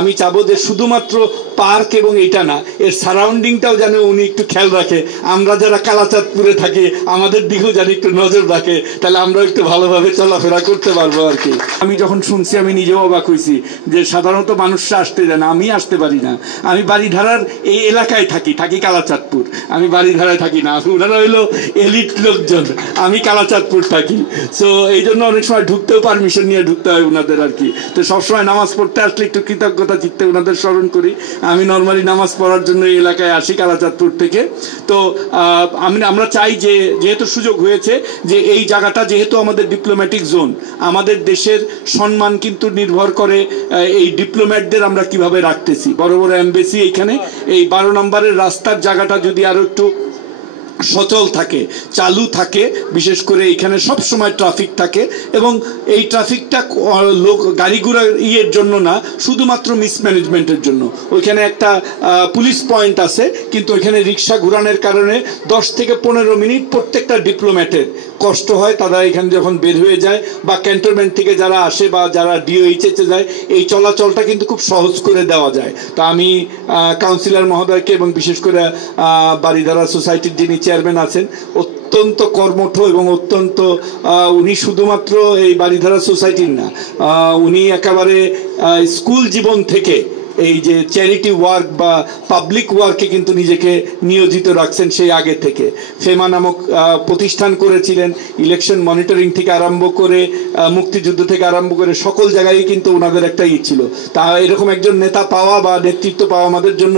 আমি চাবো যে শুধুমাত্র পার্ক এবং এটা না, এর সারাউন্ডিংটাও যেন উনি একটু খেয়াল রাখে। আমরা যারা কালাচাঁদপুরে থাকি আমাদের দিকেও যেন একটু নজর রাখে, তাহলে আমরা একটু ভালোভাবে চলাফেরা করতে পারবো আর কি। আমি যখন শুনছি আমি নিজেও অবাক হয়েছি যে সাধারণত মানুষরা আসতে যায় না, আমি আসতে পারি না। আমি বাড়িধারার এই এলাকায় থাকি কালাচাঁদপুর, আমি বাড়িধারায় থাকি না। ওনারা হইলো এলিট লোকজন, আমি কালাচাঁদপুর থাকি। সো এই জন্য অনেক সময় ঢুকতেও পারমিশন নিয়ে ঢুকতে হয় ওনাদের আর কি। তো সবসময় নামাজ পড়তে আসলে একটু কৃতজ্ঞতা চিত্তে ওনাদের স্মরণ করি। আমি নর্মালি নামাজ পড়ার জন্য এই এলাকায় আসি কালাচাঁদপুর থেকে। তো আমরা চাই যে যেহেতু সুযোগ হয়েছে যে এই জায়গাটা যেহেতু আমাদের ডিপ্লোম্যাটিক জোন, আমাদের দেশের সম্মান কিন্তু নির্ভর করে এই ডিপ্লোম্যাটদের আমরা কিভাবে রাখতেছি। বড় বড় এমবেসি এইখানে, এই 12 নম্বরের রাস্তার জায়গাটা যদি আরো একটু সচল থাকে, চালু থাকে, বিশেষ করে এখানে সব সময় ট্রাফিক থাকে, এবং এই ট্রাফিকটা গাড়ি ঘোড়া ইয়ের জন্য না, শুধুমাত্র মিসম্যানেজমেন্টের জন্য। ওইখানে একটা পুলিশ পয়েন্ট আছে, কিন্তু ওইখানে রিক্সা ঘোরানোর কারণে 10 থেকে 15 মিনিট প্রত্যেকটা ডিপ্লোম্যাটের কষ্ট হয়। তারা এখানে যখন বের হয়ে যায় বা ক্যান্টনমেন্ট থেকে যারা আসে বা যারা ডিওএইচএসে যায়, এই চলাচলটা কিন্তু খুব সহজ করে দেওয়া যায়। তো আমি কাউন্সিলর মহোদয়কে এবং বিশেষ করে বাড়িধারা সোসাইটির যিনি চেয়ারম্যান আছেন, অত্যন্ত কর্মঠ এবং অত্যন্ত উনি শুধুমাত্র এই বাড়িধারা সোসাইটির না, উনি একেবারে স্কুল জীবন থেকে এই যে চ্যারিটি ওয়ার্ক বা পাবলিক ওয়ার্কে কিন্তু নিজেকে নিয়োজিত রাখছেন সেই আগে থেকে। ফেমা নামক প্রতিষ্ঠান করেছিলেন, ইলেকশন মনিটরিং থেকে আরম্ভ করে মুক্তিযুদ্ধ থেকে আরম্ভ করে সকল জায়গায় কিন্তু ওনাদের একটা ছিল। তা এরকম একজন নেতা পাওয়া বা নেতৃত্ব পাওয়া আমাদের জন্য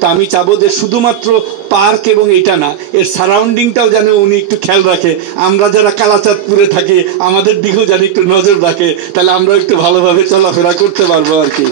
তা আমি চাবো যে শুধুমাত্র পার্ক এবং এটা না, এর সারাউন্ডিংটাও যেন উনি একটু খেয়াল রাখে। আমরা যারা কালাচাঁদপুরে থাকি আমাদের দিকেও যেন একটু নজর রাখে, তাহলে আমরা একটু ভালোভাবে চলাফেরা করতে পারবো আর কি।